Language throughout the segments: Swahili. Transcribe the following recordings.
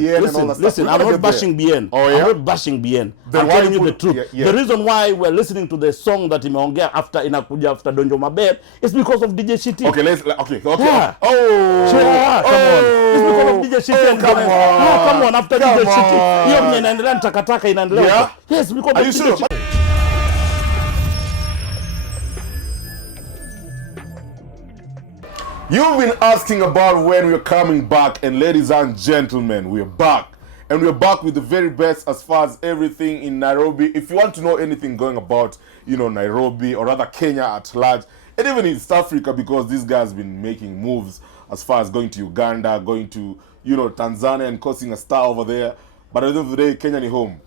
BN and all that listen, stuff. I'm not bashing BN. Oh, yeah? I'm not bashing BN. Then I'm why telling you you the put- truth. yeah. The reason why we're listening to the song that imeongea after inakuja after Donjo Maber is because of DJ Shiti. Okay, okay. Yeah. Oh, Yeah, come on. It's because of DJ Shiti. Oh, come on. Come on, after Come DJ Shiti. on. Hiyo mwenye inaendelea takataka inaendelea. Yeah? huko. Yes, because Are of you DJ sure? Shiti. You've been asking about when we're coming back, and ladies and gentlemen, we're back. And we're back with the very best as far as everything in Nairobi. If you want to know anything going about, Nairobi, or rather Kenya at large, and even East Africa, because this guy's been making moves as far as going to Uganda, going to, Tanzania and causing a star over there. But at the end of the day, Kenya ni home.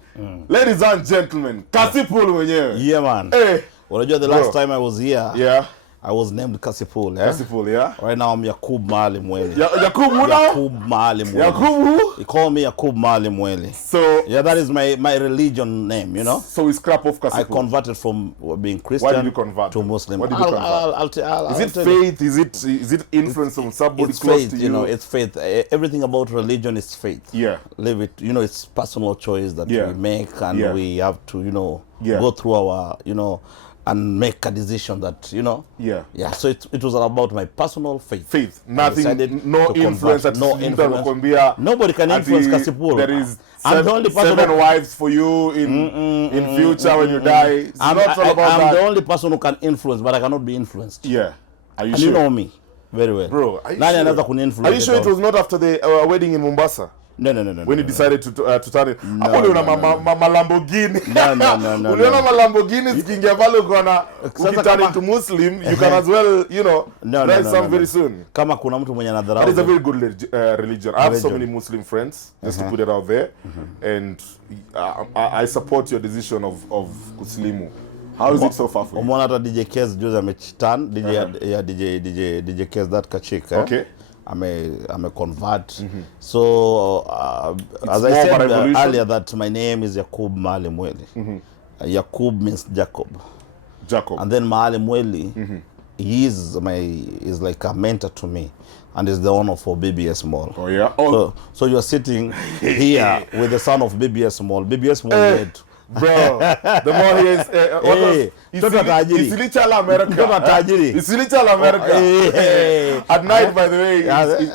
Ladies and gentlemen, Cassypool mwenyewe. Yeah, man. Hey. Unajua the last time I was here, Yeah. I was named Cassypool. Cassypool, yeah. Right now I'm Yakub Mahali Mweli. Yakub who now? Yakub Mahali Mweli. Yakub who? He call me Yakub Mahali Mweli. So yeah, that is my religion name, So we scrap off Cassypool. I converted from being Christian. Why did you convert to Muslim. Why did you convert? Is it faith? Is it influence from somebody it's close faith, to you? It's faith. Everything about religion is faith. Yeah. Live it. It's personal choice that we make, and we have to, go through our, and make a decision that, Yeah. So it was about my personal faith. Faith. Nothing, no influence. No influence. Nobody can influence Cassypool. There is I'm the only person seven wives for you in future when you die. It's not all about that. I'm the only person who can influence, but I cannot be influenced. Yeah. Are you and sure? You know me very well. Bro, are you sure? Are you sure it was not after the wedding in Mombasa? No. When you decided to turn it. No. Lamborghini. No. Uliona Lamborghini zikiingia pale ukiona ukiturn into Muslim, you can as well, write some very soon. Kama kuna mtu mwenye anadharau. It is a very good religion. I have so many Muslim friends, just to put it out there. And I support your decision of kuslimu. How is it so far for you? Umeona hata DJ Kes juzi amechitan, DJ Kes that kachika. Okay. I'm a convert. So as I said earlier that my name is Yakub Mahali Mweli. Yakub means Jacob. And then Mahali Mweli, he is like a mentor to me, and is the owner for BBS Mall. Oh yeah. Oh. So you're sitting here with the son of BBS Mall. BBS Mall led. Bro, the more he is Isilicha America. At night, by the way,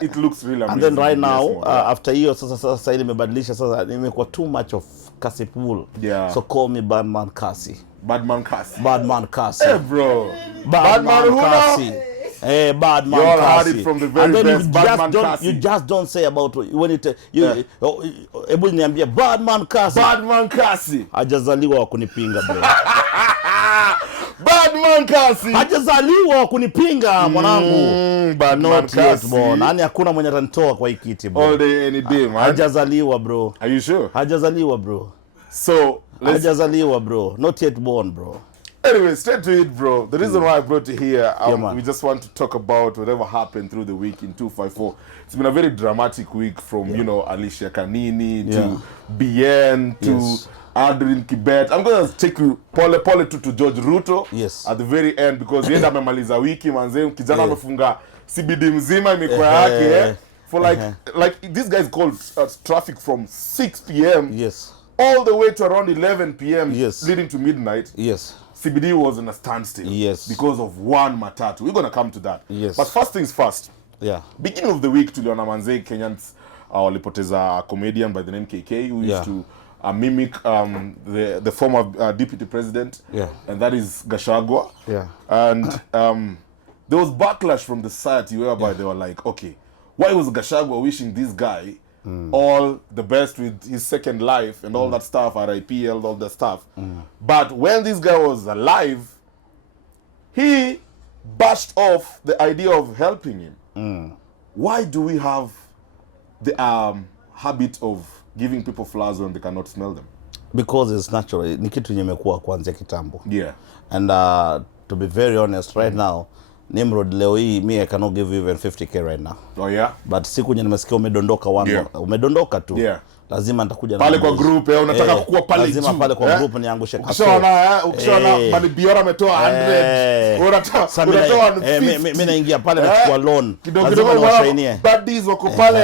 it looks really amazing. And then right now, after hiyo sasa nimebadilisha sasa nimekuwa too much of Cassypool. Yeah. So call me Badman Cassie. Badman Cassie. Badman Cassie. Hey bro. Badman Cassie. Hey, Badman you all Cassie. heard it from the very best. Badman Cassie. You just don't say about when it hebu niambie Badman Cassie. Badman Cassie. Hajazaliwa wa kunipinga bro. Badman Cassie. Hajazaliwa wa kunipinga mwanangu. Badman Cassie. Yaani hakuna mwenye atanitoa kwa hii kiti bro. All day any day man. Hajazaliwa bro. Are you sure? Hajazaliwa bro. So, hajazaliwa bro. Not yet born bro. Anyway, straight to it, bro. The reason why I brought you here, we just want to talk about whatever happened through the week in 254. It's been a very dramatic week from, Alicia Kanini to BN to Adrian Kibet. I'm going to take you pole to George Ruto at the very end, because yenda amemaliza wiki manze kijana amefunga CBD mzima imekuwa yake for like this guy's called traffic from 6 p.m. all the way to around 11 p.m. leading to midnight. CBD was in a standstill because of one matatu. We're going to come to that. But first things first. Beginning of the week, tuliona manze Kenyans walipoteza a comedian by the name KK who used to mimic the former deputy president, and that is Gachagua. And there was backlash from the society whereby they were like, okay, why was Gachagua wishing this guy all the best with his second life and all that stuff, RIP, all that stuff. But when this guy was alive, he bashed off the idea of helping him. Why do we have the habit of giving people flowers when they cannot smell them? Because it's natural. Ni kitu nimekuwa kuanzia kitambo. And to be very honest, right now, Nimrod leo hii, I cannot give you even 50k right now. Oh yeah? But siku nye nimesikia umedondoka umedondoka tu. lazima nitakuja pale kwa group unataka kukua pale juu. Lazima pale kwa group niangushe kaso. Ukishaona Mali Biora ametoa 100 unatoa 150. Mimi naingia pale nachukua loan. Kidogo buddies wako pale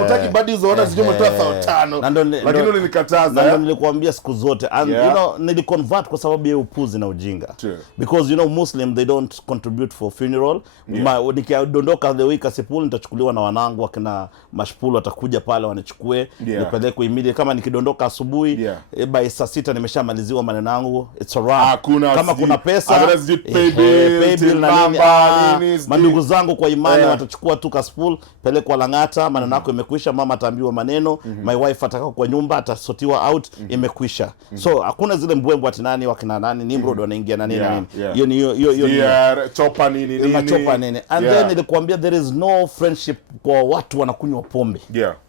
hutaki buddies waona sijui umetoa 5,000. Lakini ulinikataza. Ndio nilikwambia siku zote and you know niliconvert kwa sababu ya upuzi na ujinga. Because you know Muslim they don't contribute for funeral. Nikidondoka the week Cassypool nitachukuliwa na wanangu wakina Mashpulu watakuja pale wanichukue nipeleke immediate. Kama nikidondoka asubuhi by saa 6 nimeshamaliziwa maneno yangu, it's alright. Kama kuna pesa pay bill na nini, mandugu zangu kwa imani watachukua tu Cassypool pelekwa Lang'ata, maneno yako imekwisha, mama ataambiwa maneno, my wife atakao kwa nyumba atasotiwa out, imekwisha. So hakuna zile mbwembwe ati nani wakina nani Nimrod wanaingia na nini hiyo chopa nini and then nilikwambia there is no friendship kwa watu wanakunywa pombe.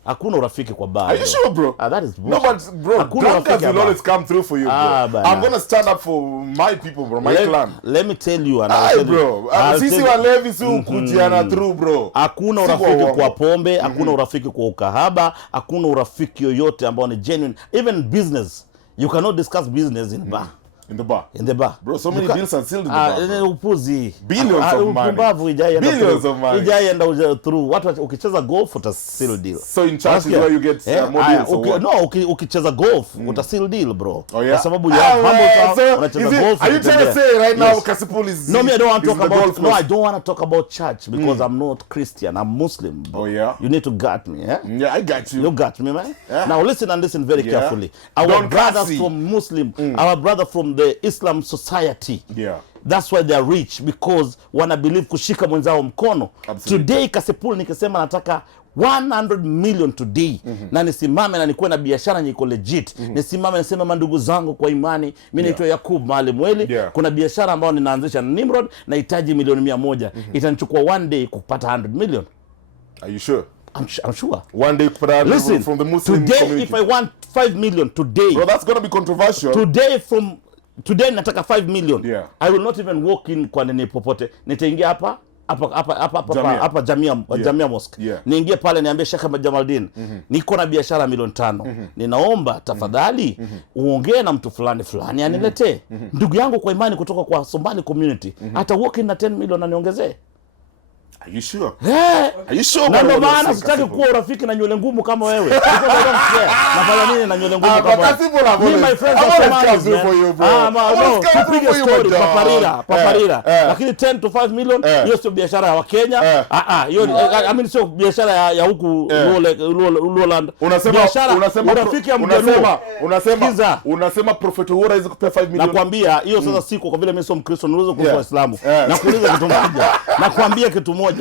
Hakuna urafiki kwa bar. Are you sure, bro? That is bullshit. No, but bro, drunkards will always come through for you, bro. I'm gonna stand up for my people, bro, my clan. Let me tell you, bro. Sisi walevi si ukujiana through, bro. Hakuna urafiki kwa pombe, hakuna urafiki kwa ukahaba, hakuna urafiki yoyote ambao ni genuine. Even business, you cannot discuss business in bar. In the bar. Bro, so many deals are sealed in the bar. Upuzi. Billions of money. Billions of money. Ijaenda through. Watu ukicheza golf uta seal deal. So in church is where you get more deals. No, ukicheza golf uta seal deal, bro. Oh, yeah? Kwa sababu you have humble unacheza golf. Are you trying to say right now Cassypool is No, me I don't want to talk about I don't want to talk about church because I'm not Christian. I'm Muslim, bro. Oh yeah. You need to guard me, Yeah, I got you. You got me, man. Now listen very carefully. Our brothers from Muslim, our brother from the Islam society. That's why they are rich because wana believe kushika mwenzao mkono. Today Cassypool nikisema nataka 100 million today na nisimame na nikuwe na biashara nyiko legit. Nisimame niseme mandugu zangu kwa imani mimi naitwa Yakub Maalimweli, kuna biashara ambayo ninaanzisha na Nimrod nahitaji milioni 100. Itanichukua one day kupata 100 million. Are you sure? I'm sure. One day listen, from the Muslim today community. If I want 5 million today, bro, that's going to be controversial. Today nataka 5 million. I will not even walk in kwa nini popote. Nitaingia hapa Jamia Mosque. Niingie pale niambie Sheikh Jamaldin, niko na biashara milioni 5. Ninaomba tafadhali uongee na mtu fulani aniletee. Ndugu yangu kwa imani kutoka kwa Somali community. Hata walk in na 10 million aniongezee. Are you sure? Are you sure? Na maana sitaki kuwa urafiki na nywele ngumu kama wewe. Nafanya nini na nywele ngumu kama wewe? My friends are Somali for you, bro. Tupige story paparira. Lakini 10 to 5 million hiyo sio biashara ya Wakenya. Hiyo I mean sio biashara ya huku Lowland. Unasema Prophet Uhuru hizo kupa 5 million. Nakwambia hiyo sasa siko kwa vile mimi sio Mkristo niweze kuwa Waislamu. Nakuuliza kitu moja. Nakwambia kitu moja.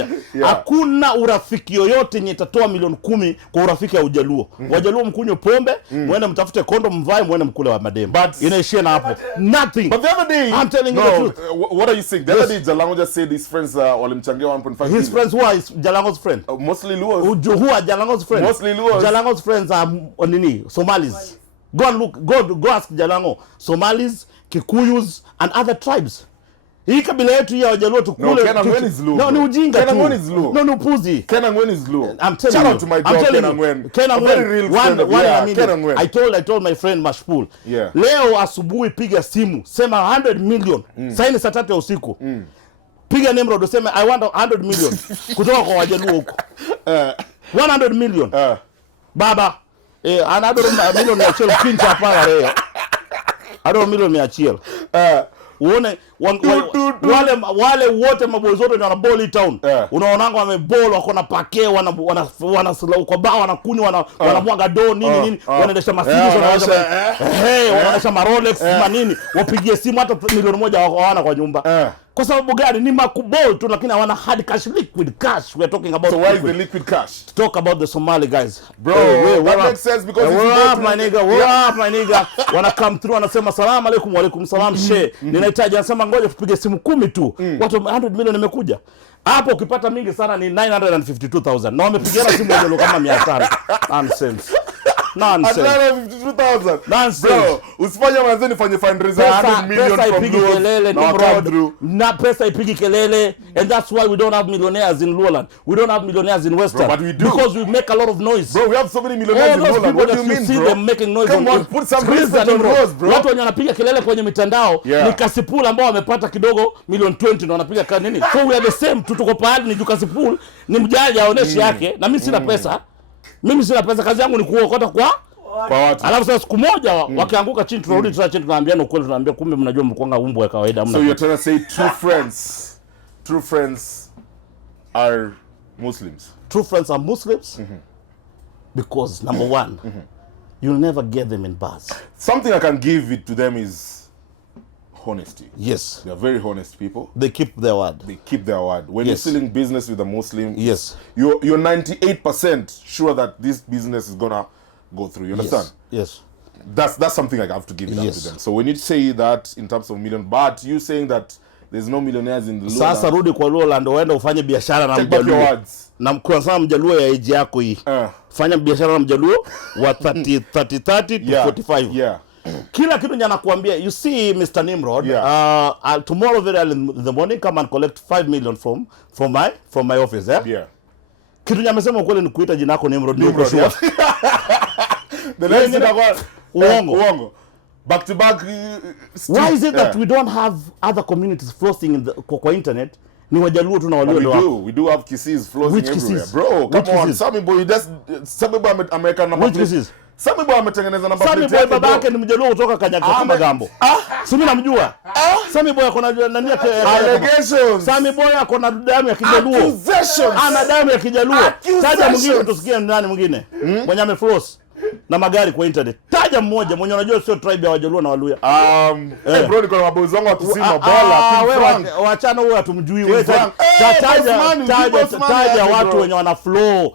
Hakuna urafiki yoyote yenye itatoa milioni 10 kwa urafiki ya Ujaluo. Wajaluo mkunywe pombe, muende mtafute kondo mvae, muende mkule wa madem. Inaishia na hapo. Nothing. But the other day, I'm telling you the truth. What are you saying? The other day Jalango just said his friends walimchangia 1.5 million. His friends who are Jalango's friend? Mostly Luos. Who are Jalango's friends? Mostly Luos. Jalango's friends are Somalis. Go and look, go ask Jalango. Somalis, Kikuyus and other tribes. Hii kabila yetu ya Wajaluo tukule. No, Kenangwen is Luo. No, ni ujinga tu. Kenangwen is Luo. No, ni upuzi. Kenangwen is Luo. I'm telling you. Shout out you. to my dog Kenangwen. Kenangwen. I told my friend Mashpul. Leo asubuhi piga simu, sema 100 million. Saini saa 3 ya usiku. Piga Nimrod useme I want 100 million kutoka kwa Wajaluo huko. 100 million. Baba, 100 million ya chel pincha hapa leo. 100 million ya chel. Uone wale wote maboys wote ni wana ball town. Unaonanga wameball wako na pake wana kwa baa wanakunywa wanamwaga do nini wanaendesha Mercedes wanaendesha Rolex nini wapigie simu hata milioni 1 hawana kwa nyumba. Kwa sababu gani? Ni makubol tu lakini hawana hard cash, liquid cash. We are talking about. So why is the liquid cash? To talk about the Somali guys. Bro, that makes sense because we're up my nigga. Wanna come through wanasema salamu alaykum wa alaykum salam she. Ninahitaji anasema ngoja tupige simu 10 tu. Watu 100 million imekuja. Hapo ukipata mingi sana ni 952,000. Na wamepigiana simu moja kama 500. Nonsense. Nonsense. At 952,000. Nonsense. Bro, usifanye manze nifanye fundraiser 100 million from kelele, Luo. Na pesa ipigi kelele, and that's why we don't have millionaires in Luoland. We don't have millionaires in Western. Bro, but we do. Because we make a lot of noise. Bro, we have so many millionaires in Luoland. What do you mean, see bro? them making noise. Come on, put some respect on Rose, bro. Watu wenye wanapiga kelele kwenye mitandao ni Cassypool ambao wamepata kidogo milioni 20 na wanapiga nini? So we are the same, tuko pahali ni Cassypool, ni mjanja aoneshi yake na mimi sina pesa. Mimi sina pesa, kazi yangu ni kuokota kwa watu. Alafu sasa siku moja wakianguka chini tunarudi tena chini tunaambiana ukweli, tunaambia kumbe mnajua mkwanga umbo ya kawaida. So you're trying to say true friends are Muslims? True friends are Muslims because number one, you'll never get them in bars. Something I can give it to them is honesty. Yes. They are very honest people. They keep their word. They keep their word. When you're selling business with a Muslim, yes, you're 98% sure that this business is gonna go through. You understand? Yes. That's something I have to give it up to them. So when you say that in terms of million, but you saying that there's no millionaires in the Luo. Sasa rudi kwa Luoland uende ufanye biashara na Mjaluo. Na kwa sababu Mjaluo ya age yako hii. Fanya biashara na Mjaluo wa 30 to 45. Yeah. Kila kitu nakuambia, you see Mr. Nimrod, tomorrow very early in the morning come and collect 5 million from my office, Yeah. Kitu nyamesema kweli ni kuita jina lako Nimrod ndio sure. The next uongo. Back to back. Why is it that we don't have other communities flossing kwa internet? Ni Wajaluo tu na Waluo. We do have Kisses flossing everywhere. Kisses? Bro, come on. Sammy boy, American number. Which Kisses? Sammy boy ametengeneza namba plate. Sammy boy baba yake ni Mjaluo kutoka Kanyakwa Gambo. Si mimi namjua. Sammy boy akona nani yake? Allegations. Sammy boy akona damu ya Kijaluo. Accusations. Ana damu ya Kijaluo. Taja mwingine tusikie nani mwingine. Mwenye amefloss na magari kwa internet. Taja mmoja mwenye unajua sio tribe ya Wajaluo na Waluya. Bro, niko na maboys wangu wakisema bola. Wewe waachana huyo atumjui wewe. Taja watu wenye wana flow.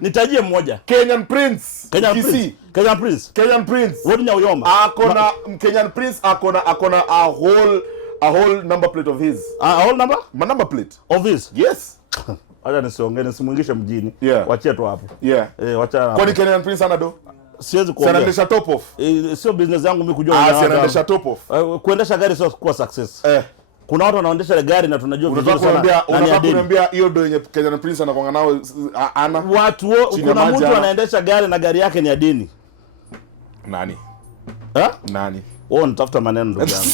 Nitajie mmoja. Kenyan Prince. Kenyan Prince. Wodi nya uyoma. Akona Kenyan Prince akona a whole number plate of his. A whole number? My number plate of his. Yes. Acha nisiongee simuingishe mjini. Wachia tu hapo. Wacha. Kwani Kenyan Prince anado? Siwezi kuongea. Anaendesha top off. Sio business yangu mimi kujua. Anaendesha top off. Kuendesha gari sio kuwa success. Kuna watu wanaendesha gari na tunajua vizuri sana. Unataka kuniambia hiyo ndio yenye Kenyan Prince anakuanga nao ana watu kuna mtu anaendesha gari na gari yake ni ya dini. Nani? Nani? Nitafuta maneno ndugu yangu.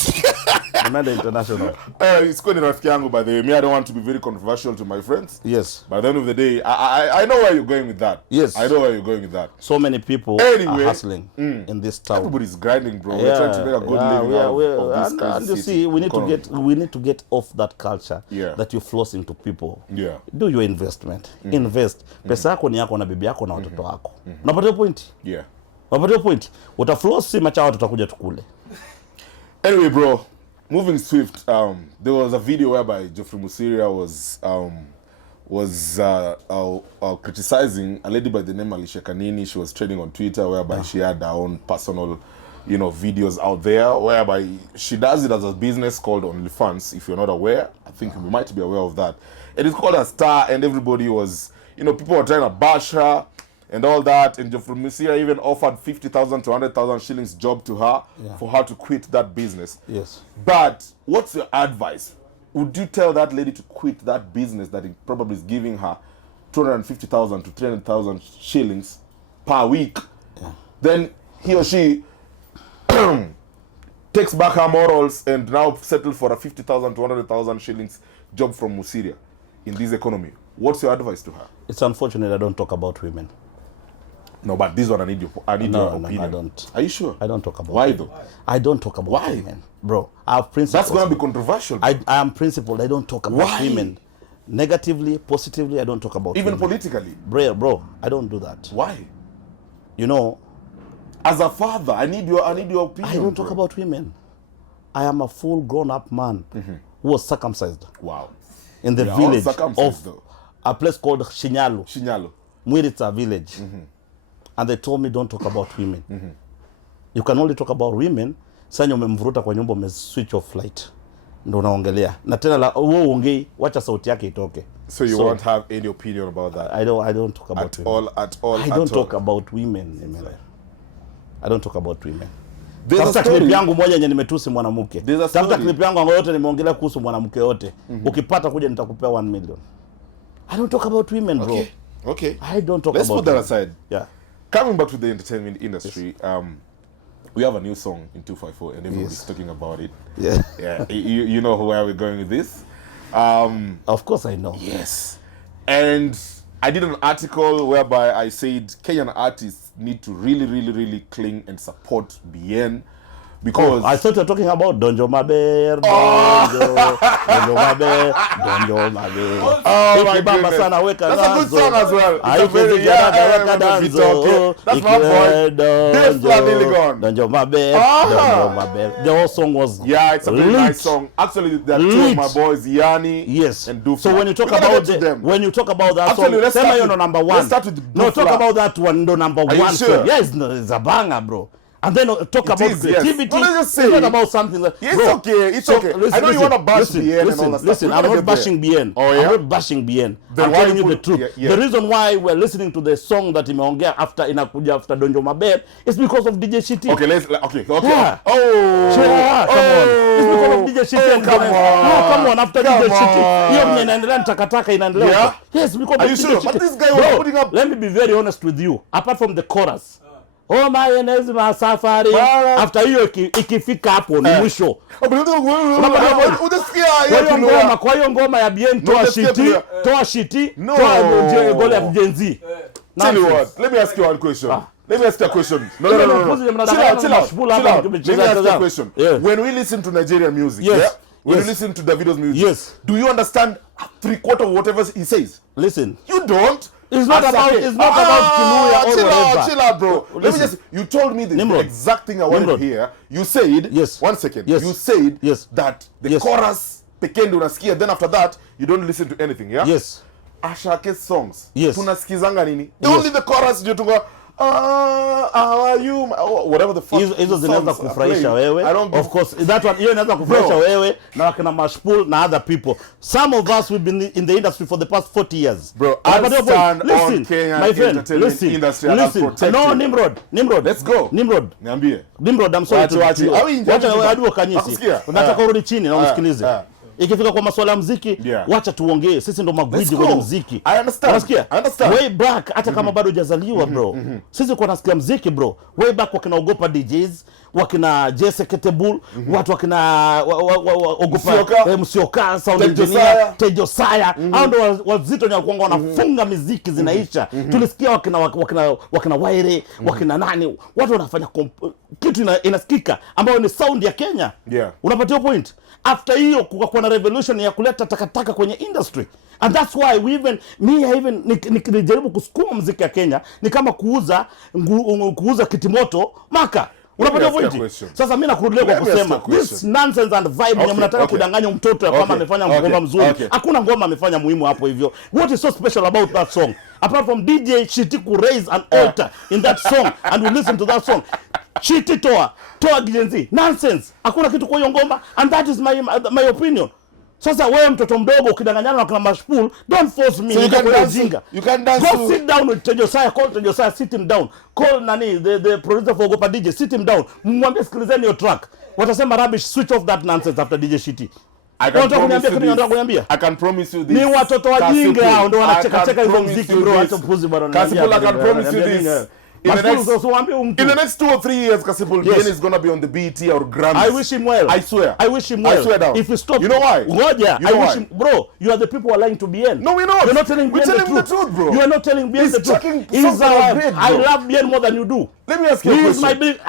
Amanda International. It's quite rafiki yangu by the way. Me, I don't want to be very controversial to my friends. Yes. By the end of the day, I know where you're going with that. Yes. I know where you're going with that. So many people are hustling in this town. Everybody's grinding, bro. We're trying to make a good living out of this and you see, we need to get off that culture that you flossing to people. Yeah. Do your investment. Invest. Pesa yako ni yako na bibi yako na watoto wako. Unapata point? Yeah. Unapata point? Utafloss si machawa tutakuja tukule. Anyway, bro, moving swift, there was a video whereby Geoffrey Musiria was criticizing a lady by the name Alicia Kanini. She was trending on Twitter, whereby she had her own personal, videos out there, whereby she does it as a business called OnlyFans. If you're not aware, I think you might be aware of that. And it's called a star, and everybody was, people were trying to bash her and all that, and Geoffrey Musiria even offered 50,000 to 100,000 shillings job to her for her to quit that business. Yes. But what's your advice? Would you tell that lady to quit that business that it probably is giving her 250,000 to 300,000 shillings per week? Yeah. Then he or she takes back her morals and now settle for a 50,000 to 100,000 shillings job from Musiria in this economy. What's your advice to her? It's unfortunate I don't talk about women. No, but this one I need your opinion. No, I don't. Are you sure? I don't talk about Why women. Though? I don't talk about women. Bro, I have principles. That's going to be controversial. I am principled. I don't talk about women. Negatively, positively, I don't talk about even women. Politically? Bro, I don't do that. Why? As a father, I need your opinion. I don't talk about women. I am a full grown-up man who was circumcised. Wow. In the village of a place called Shinyalo. Mwiritsa village. And they told me don't talk about women. You can only talk about women sasa umemvuruta kwa nyumba switch off light. Ndio unaongelea. Na tena wewe ongei, wacha sauti yake itoke. So you won't have any opinion about that? I don't talk about women. At all. I don't talk about women in my life. I don't talk about women. There's a clip yangu moja yenye nimetusi mwanamke. Tafuta clip yangu yote nimeongelea kuhusu mwanamke yote. Ukipata kuja nitakupea 1 million. I don't talk about women, bro. Okay. I don't talk Let's about put that women. aside. Yeah. Coming back to the entertainment industry, we have a new song in 254 and everybody's talking about it. Yeah. Yeah. You know where we're going with this? Of course I know. Yes. And I did an article whereby I said Kenyan artists need to really cling and support Bien because I thought you were talking about Donjo Maber, Donjo Maber. Oh my goodness. That's a good song as well. That's my boy. Donjo Maber. The whole song was it's a very nice song. Actually, there are two of my boys, Yanni and Dufla. So when you talk about that song, let's start number one. Let's start with Dufla. No, talk about that one, number one. Are you sure? Yes, it's a banger, bro. And then talk about creativity. Yes. It's not about something that... It's okay. I know you want to bash Bien and all that stuff. Listen, I'm not bashing Bien. I'm not bashing Bien. I'm telling you the truth. The reason why we're listening to the song that imeongea after Donjo Maber is because of DJ Shitty. Okay. Yeah. Come on. It's because of DJ Shitty. Come on. After DJ Shitty. Hiyo inaendelea takataka inaendelea. Yes, because of DJ Shitty. But this guy was putting up... Let me be very honest with you. Apart from the chorus. Oh my Enezma Safari. After hiyo ikifika hapo ni mwisho. Kwa hiyo ngoma ya Bien toa shiti, toa gole ya Gen Z. Tell you what, let me ask you one question. Let me ask you a question. No. Chill out. Let me ask you a question. When we listen to Nigerian music, when you listen to Davido's music, do you understand 3/4 of whatever he says? Listen. You don't. It's not about Kiluya or whatever. Chill out, bro. Let me you told me the exact thing I wanted to hear. You said, 1 second. You said that the chorus, pekende unasikia, then after that, you don't listen to anything, yeah? Yes. Ashake's songs. Yes. Tunasikizanga nini? Only the chorus, you tunga, how are you? Whatever the fuck. Hizo zinaweza kufurahisha wewe. Of course, that one hiyo inaweza kufurahisha wewe na wakina Mashpool na other people. Some of us we've been in the industry for the past 40 years. Bro, I stand on Kenyan entertainment industry and protect No, Nimrod. Let's go. Niambie. Nimrod, I'm sorry to watch you. Wacha wewe hadi ukanyisi. Unataka urudi chini na usikilize. Ikifika kwa masuala ya muziki, wacha tuongee. Sisi ndo magwiji kwenye muziki. I understand. Way back hata kama bado hujazaliwa bro. Sisi kwa nasikia muziki bro. Way back wakina ogopa DJs, wakina Cassypool, watu wakina ogopa Msioka, sound engineer, Tejosaya. Hao ndo wazito nyakuanga wanafunga muziki zinaisha. Tulisikia wakina Waire, wakina nani, watu wanafanya kitu inasikika ambayo ni sound ya Kenya. Unapatia point? After hiyo kukakuwa na revolution ya kuleta takataka kwenye industry. And that's why we even nikijaribu kusukuma muziki ya Kenya ni kama kuuza kitimoto maka. Unapata point? Sasa mimi nakurudia kwa kusema this nonsense and vibe yenye mnataka kudanganya mtoto kama amefanya ngoma mzuri. Hakuna ngoma amefanya muhimu hapo hivyo. What is so special about that song? Apart from DJ Shitty ku raise an altar in that song and we listen to that song. Shitty toa Gen Z. Nonsense. Hakuna kitu kwa hiyo ngoma and that is my opinion. Sasa wewe mtoto mdogo ukidanganyana na Mashpool, don't force me. So you can dance. Go sit down with Tejosaya, call Tejosaya, sit him down. Call nani the producer for Ogopa DJ, sit him down. Mwambie sikilizeni your track. Watasema rubbish, switch off that nonsense after DJ Shitty. I can promise you this. Ni watoto wajinga hao ndio wanacheka hizo muziki bro, acha puzi bwana. Cassypool, I can promise you this. In the next 2 or 3 years, Cassypool Bien is gonna be on the BET or Grammys. I wish him well. I swear. I wish him well. I swear down. If you stop, you know why? I wish him, bro. You are the people who are lying to Bien. No, we're not. You're not telling Bien the truth, bro. You are not telling Bien the truth. He's I love Bien more than you do. Let me ask you a question. My big.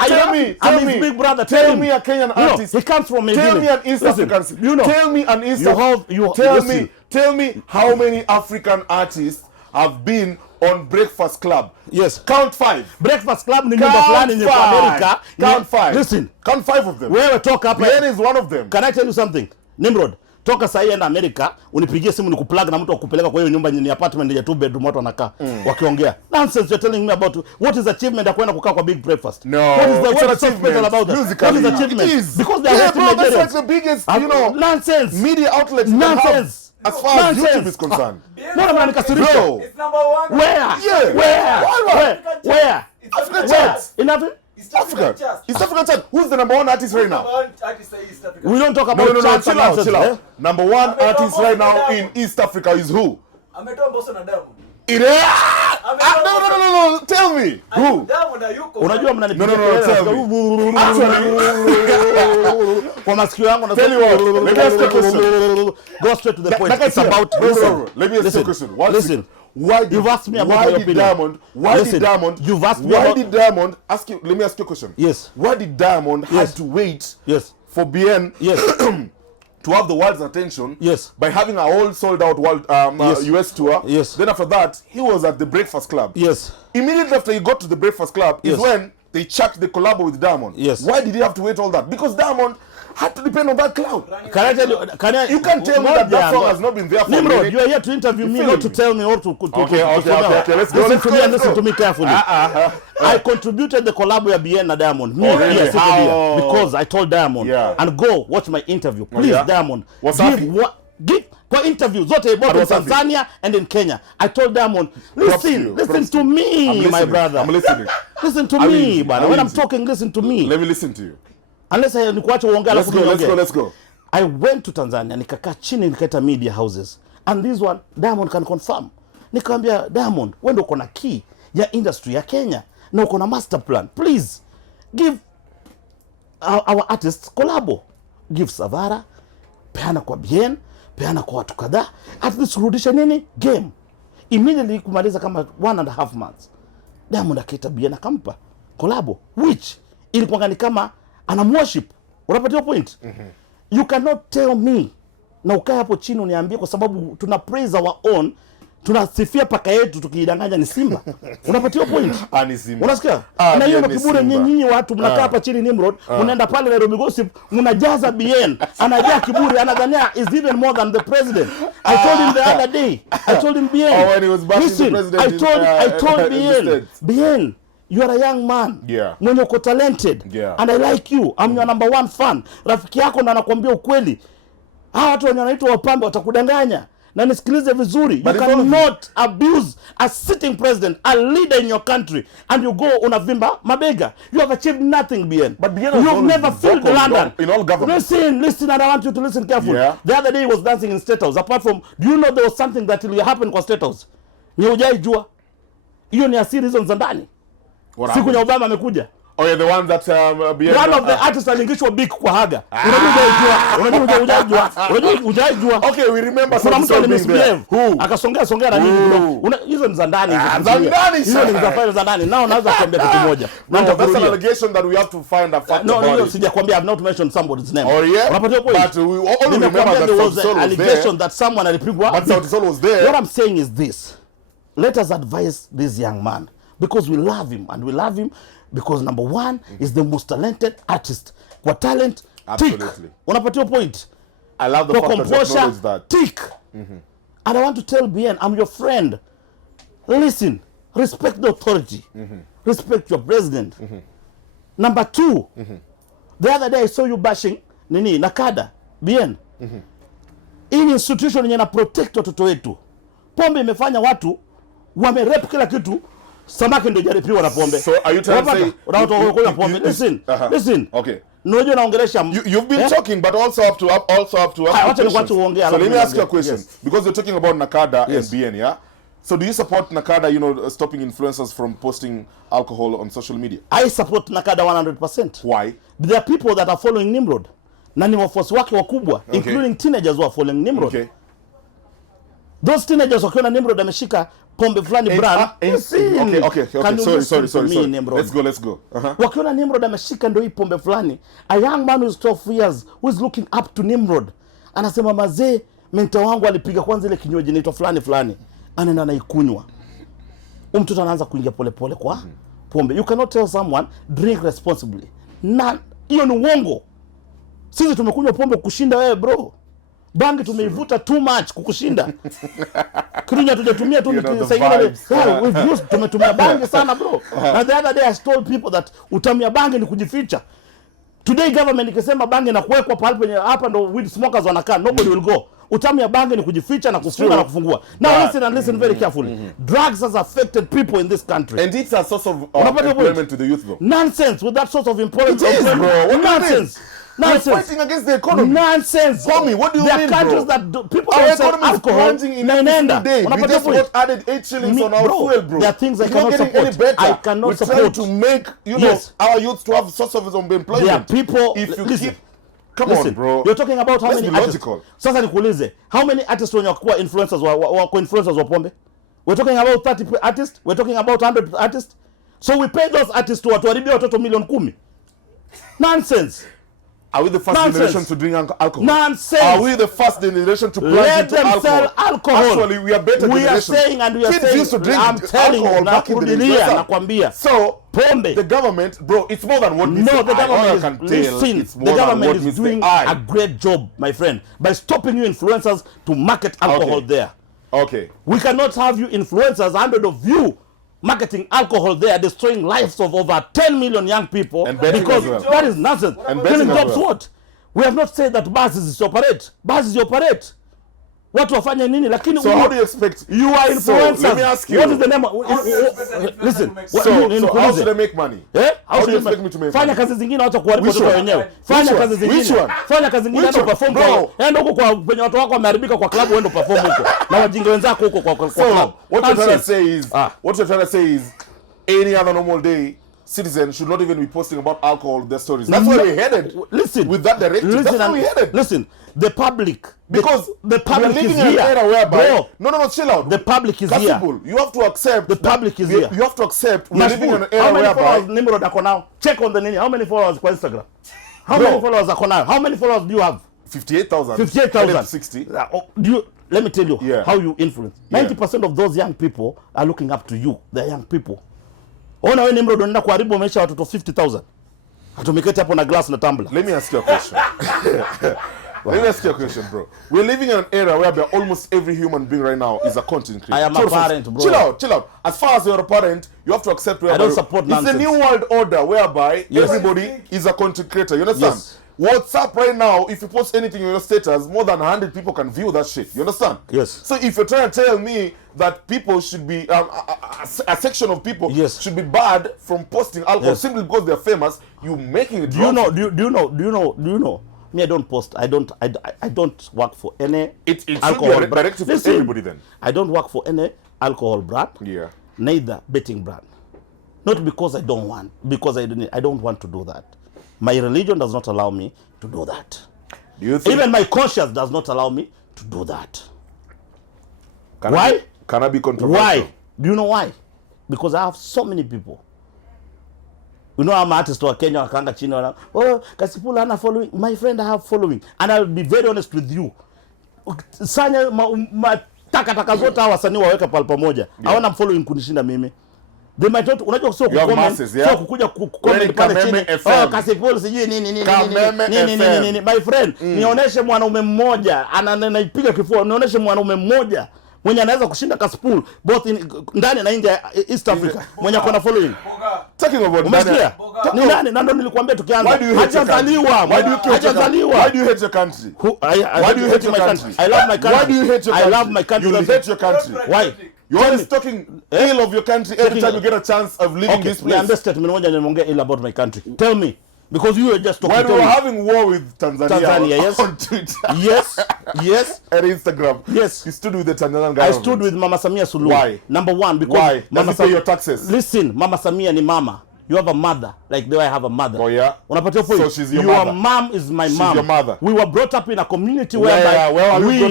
I'm his big brother. Tell me a Kenyan artist. He comes from a Tell me an East African. You know. Tell me an East African. Tell me how many African artists have been on Breakfast Club. Yes. Count 5. Breakfast Club ni nyumba fulani yenye kwa America. Count 5. Listen. Count 5 of them. Wewe toka hapa. Bien is one of them. Can I tell you something? Nimrod, toka sahi enda America, unipigie simu nikuplug na mtu akupeleka kwa hiyo nyumba yenye apartment ya 2 bedroom watu wanakaa wakiongea. Nonsense you're telling me about what is achievement ya kwenda kukaa kwa big breakfast. No. What is achievement about that? What is achievement? Because they are that's like the biggest, nonsense. media outlets. Nonsense. As far as YouTube is concerned. No, man, it's number 1. Where? Yeah. Where? African charts. In Africa? East African chart. East African chart. Who's the number 1 artist right now? We don't talk about No, chill out. Number 1 artist right now in East Africa is who? Ametoa Mbosso na Diamond. No. Tell me. Who? Diamond hayuko. Unajua mnanipigia tell me. Kwa masikio yangu na Tell you what. Let me ask you a question. Go straight to the point. It's about Let me ask you a question. Listen. You've asked me about my opinion. Why did Diamond ask you? Let me ask you a question. Yes. Why did Diamond have to wait for BN to have the world's attention by having a whole sold out world US tour? Then after that, he was at the Breakfast Club. Immediately after he got to the Breakfast Club is when they chucked the collab with Diamond. Why did he have to wait all that? Because Diamond had to depend on that cloud. Can I tell you? You can't tell me that song has not been there for Nimrod, you are here to interview me, not to tell me or to. Okay. Let's go. Listen to me carefully. I contributed the collab with BN and Diamond. Because I told Diamond and go watch my interview, please. Diamond, give for interviews zote both in Tanzania and in Kenya. I told Diamond, listen to me, my brother. I'm listening. Listen to me, brother. When I'm talking, listen to me. Let me listen to you. Unless I nikuache uongea alafu let's go. I went to Tanzania, nikakaa chini nikaita media houses. And this one Diamond can confirm. Nikamwambia Diamond, wewe ndio uko na key ya industry ya Kenya na uko na master plan. Please give our artists collabo. Give Savara, peana kwa Bien, peana kwa watu kadhaa. At least rudisha nini? Game. Immediately kumaliza kama 1.5 months. Diamond akaita Bien akampa collabo, which ilikuwa ni kama anamworship. Unapatia point? You cannot tell me na ukae hapo chini uniambie kwa sababu tuna praise our own, tunasifia paka yetu tukidanganya ni Simba. Unapatia point? Ni Simba. Unasikia? Na hiyo na kiburi nyinyi watu mnakaa hapa chini Nimrod, mnaenda pale Nairobi Gossip, mnajaza BN. Anajaa kiburi, anadhania is even more than the president. I told him the other day. I told him BN. When he was bashing the president. I told BN, you are a young man. Mwenye uko talented. And I like you. I'm your number 1 fan. Rafiki yako ndo anakuambia ukweli. Hawa watu wenye wanaitwa wapambe watakudanganya. Na nisikilize vizuri. You cannot abuse a sitting president, a leader in your country, and you go unavimba mabega. You have achieved nothing, BN. But BN you've never filled London. In all government. Listen, and I want you to listen carefully. The other day he was dancing in State House. Apart from, do you know there was something that will happen kwa State House? Ni hujai jua. Hiyo ni asiri hizo za ndani. Siku ya Obama amekuja. Oh yeah, the one that one of the artists alingishwa big kwa haga. Unajua. Okay, we remember some song being there. Who? Akasongea na nini kidogo. Hizo ni za ndani hizo ni za file za ndani. Nao naweza kuambia kitu moja. That's an allegation that we have to find a fact about. No, sijakwambia. I've not mentioned somebody's name. Oh yeah. Unapata point. But we all remember that there was an allegation that someone alipigwa. But Sauti Sol was there. What I'm saying is this. Let us advise this young man because we love him, and we love him because number 1 is the most talented artist. Kwa talent, absolutely. Unapatia point. I love the fact that you acknowledge that. Tick. And I want to tell BN, I'm your friend. Listen, respect the authority. Respect your president. Number 2, the other day I saw you bashing nini Nakada, BN. In institution yenye na protect watoto wetu. Pombe imefanya watu wamerep kila kitu. Samaki ndio jaripiwa na pombe. So are you trying to say listen. Okay. Nojo naongelesha. You've been talking but also have to so let me ask you a question because you're talking about Nakada and BN, yeah? So do you support Nakada, stopping influencers from posting alcohol on social media? I support Nakada 100%. Why? There are people that are following Nimrod. Na ni wafuasi wake wakubwa, including teenagers who are following Nimrod. Okay. Those teenagers wakiona Nimrod ameshika pombe fulani brand. Okay. Sorry. Let's go. Wakiona Nimrod ameshika ndio hii pombe fulani. A young man who is 12 years who is looking up to Nimrod. Anasema mazee, mentor wangu alipiga kwanza ile kinywaji inaitwa fulani. Anaenda naikunywa. Mtoto anaanza kuingia pole kwa pombe. You cannot tell someone drink responsibly. Na hiyo ni uongo. Sisi tumekunywa pombe kushinda wewe bro. Bangi tumeivuta too much kukushinda. Kirunya tujatumia tu tumetumia bangi sana bro. And the other day I told people that utamia bangi ni kujificha. Today government ikisema bangi na kuwekwa pale penye hapa ndo weed smokers wanakaa, nobody will go. Utamu ya bangi ni kujificha na kufunga na kufungua. Now listen and listen very carefully. Drugs has affected people in this country. And it's a source of employment to the youth, bro. Nonsense with that source of employment. It is, bro. What nonsense. Nonsense. You're fighting against the economy. Nonsense. Homie, what do you mean, countries bro? That people our don't economy sell alcohol. Is plunging in every day. We just got added 8 shillings on our fuel, bro. There are things I cannot support. I cannot support. We're trying to make, our youth to have source of employment. There are people, if you listen, keep... Come on, bro. You're talking about how Let's many be logical. Sasa nikuulize, how many artists wenye wakuwa influencers wa pombe? We're talking about 30 artists, we're talking about 100 artists. So we pay those artists to watuharibia watoto milioni 10. Nonsense. Are we the first generation to drink alcohol? Nonsense. Are we the first generation to plunge Let into them sell alcohol? Actually, we are better we generation. Are saying and we are Kids saying, used to drink I'm telling alcohol you, back in the days. So, pombe. The government, bro, it's more than what the government is doing a great job, my friend, by stopping you influencers to market alcohol there. Okay. We cannot have you influencers, 100 of you, marketing alcohol there, destroying lives of over 10 million young people. And because that is nonsense. And betting jobs what? We have not said that buses operate. Buses operate. Watu wafanye nini? Lakini so how do you expect? You are influencers. So, let me ask you. What is the name? Listen. So how should I make money? How do you expect me to make money? Fanya kazi zingine watu kuharibu watoto wenyewe. Fanya kazi zingine. Fanya kazi zingine ndio perform bro. Enda huko kwa kwenye watu wako wameharibika kwa club uende perform huko. Na wajinga wenzako huko kwa club. What you're trying to say is any other normal day citizens should not even be posting about alcohol their stories. That's where we headed. Listen, with that directive. That's where we headed. Listen, the public, because the public we are living is in here. An era whereby, bro, no, chill out. The public is Cassypool, here. You have to accept. The public is here. You have to accept. We're living in an era how many whereby. Followers Nimrod ako now? Check on the nini. How many followers on Instagram? How many followers ako now? How many followers do you have? 58,000. 58,000. 60. Let me tell you how you influence. 90% of those young people are looking up to you. They're young people. Ona wewe Nimrod unaenda kuharibu maisha watoto 50,000. Atumeketi hapo na glass na tumbler. Let me ask you a question. Let me ask you a question, bro. We're living in an era where almost every human being right now is a content creator. I am a parent, bro. Chill out. As far as you're a parent, you have to accept whereby I don't support nonsense. It's a new world order whereby everybody is a content creator. You understand? Yes. What's up right now, if you post anything in your status, more than 100 people can view that shit. You understand? Yes. So if you're trying to tell me that people should be, a section of people should be barred from posting alcohol simply because they're famous, you're making it wrong. Do you know? Me, I don't post. I don't work for any alcohol brand. Directive for everybody then. I don't work for any alcohol brand. Yeah. Neither betting brand. Not because I don't want, because I don't want to do that. My religion does not allow me to do that. Do you think even my conscience does not allow me to do that? Why? Can I be controversial? Why? Do you know why? Because I have so many people. You know, I'm an artist wa Kenya wakanga chini wana, oh, Cassypool ana following. My friend, I have following. And I'll be very honest with you. Sanya takataka zote hawa wasanii waweka pale pamoja. Hawana following kunishinda mimi. They might not, unajua sio kucomment, sio kukuja kucomment pale chini. Oh, Cassypool sijui nini. My friend, nionyeshe mwanaume mmoja anaipiga kifua, nionyeshe mwanaume mmoja mwenye anaweza kushinda Cassypool both ndani na nje East Africa. Mwenye akona following. Talking about Umesikia? Ni nani? Na ndo nilikwambia tukianza. Hajazaliwa. Why do you hate your country? Why do you hate my country? I love my country. Why do you hate your country? I love my country. You hate your country. Why? You're always talking ill of your country every time you get a chance of leaving this place. Okay, statement moja nimeongea ill about my country. Tell me. Because you were just talking when we were having war with Tanzania yes. On Twitter. Yes. And Instagram. Yes. You stood with the Tanzanian government. I stood with Mama Samia Suluhu. Why? Number one, because why? Mama pay your taxes. Listen, Mama Samia ni mama. You have a mother, like the way I have a mother. Oh yeah? Unapatia point. So she's your mother. Your mom is my mom. She's your mother. We were brought up in a community whereby we